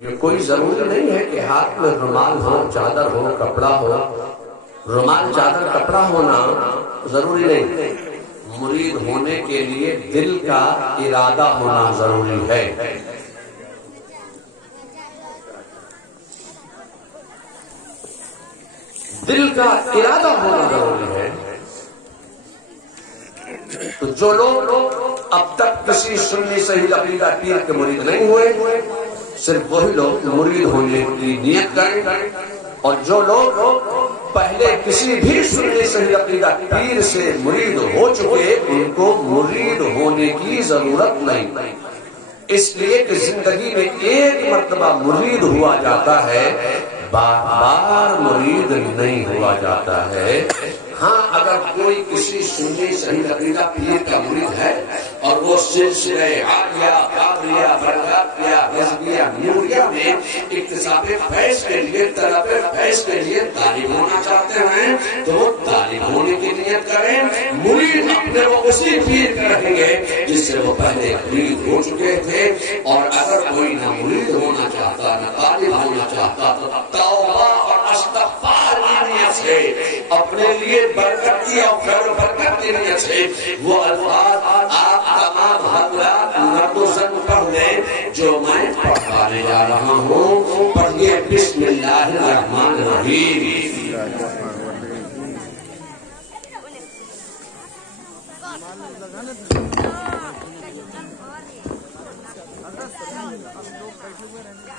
یہ کوئی ضروری نہیں ہے کہ ہاتھ میں رومال ہو، چادر ہو، کپڑا ہو۔ رومال، چادر، کپڑا ہونا ضروری نہیں، مرید ہونے کے لیے دل کا ارادہ ہونا ضروری ہے۔ دل کا ارادہ ہونا ضروری ہے۔ تو جو لوگ اب تک کسی سنی صحیح عقیدہ پیر کے مرید نہیں ہوئے، صرف وہی لوگ مرید ہونے کی نیت کریں، اور جو لوگ پہلے کسی بھی سنی صحیح عقیدہ پیر سے مرید ہو چکے، ان کو مرید ہونے کی ضرورت نہیں، اس لیے کہ زندگی میں ایک مرتبہ مرید ہوا جاتا ہے، بار بار مرید نہیں ہوا جاتا ہے۔ ہاں، اگر کوئی کسی سنی صحیح عقیدہ پیر کا مرید ہے اور وہ سلسلہ عالیہ، قادریہ، برکاتیہ، حزبیہ، نوریہ میں اکتساب فیض کے لیے، طلب فیض کے لیے طالب ہونا چاہتے ہیں تو وہ طالب ہونے کی نیت کریں۔ مرید اپنے وہ اسی پیر کے رہیں گے جس سے وہ پہلے مرید ہو چکے تھے، اور اگر کوئی نہ مرید ہونا چاہتا نہ طالب ہونا چاہتا تو توبہ اور استغفار کی نیت سے، اپنے لیے برکت کی اور خیر و برکت کی نیت سے وہ الفاظ آپ تمام حضرات نقصن پڑھ لیں جو میں پڑھانے جا رہا ہوں۔ پڑھیے بسم اللہ الرحمن الرحیم۔ ہم لوگ بیٹھے ہوئے رہنے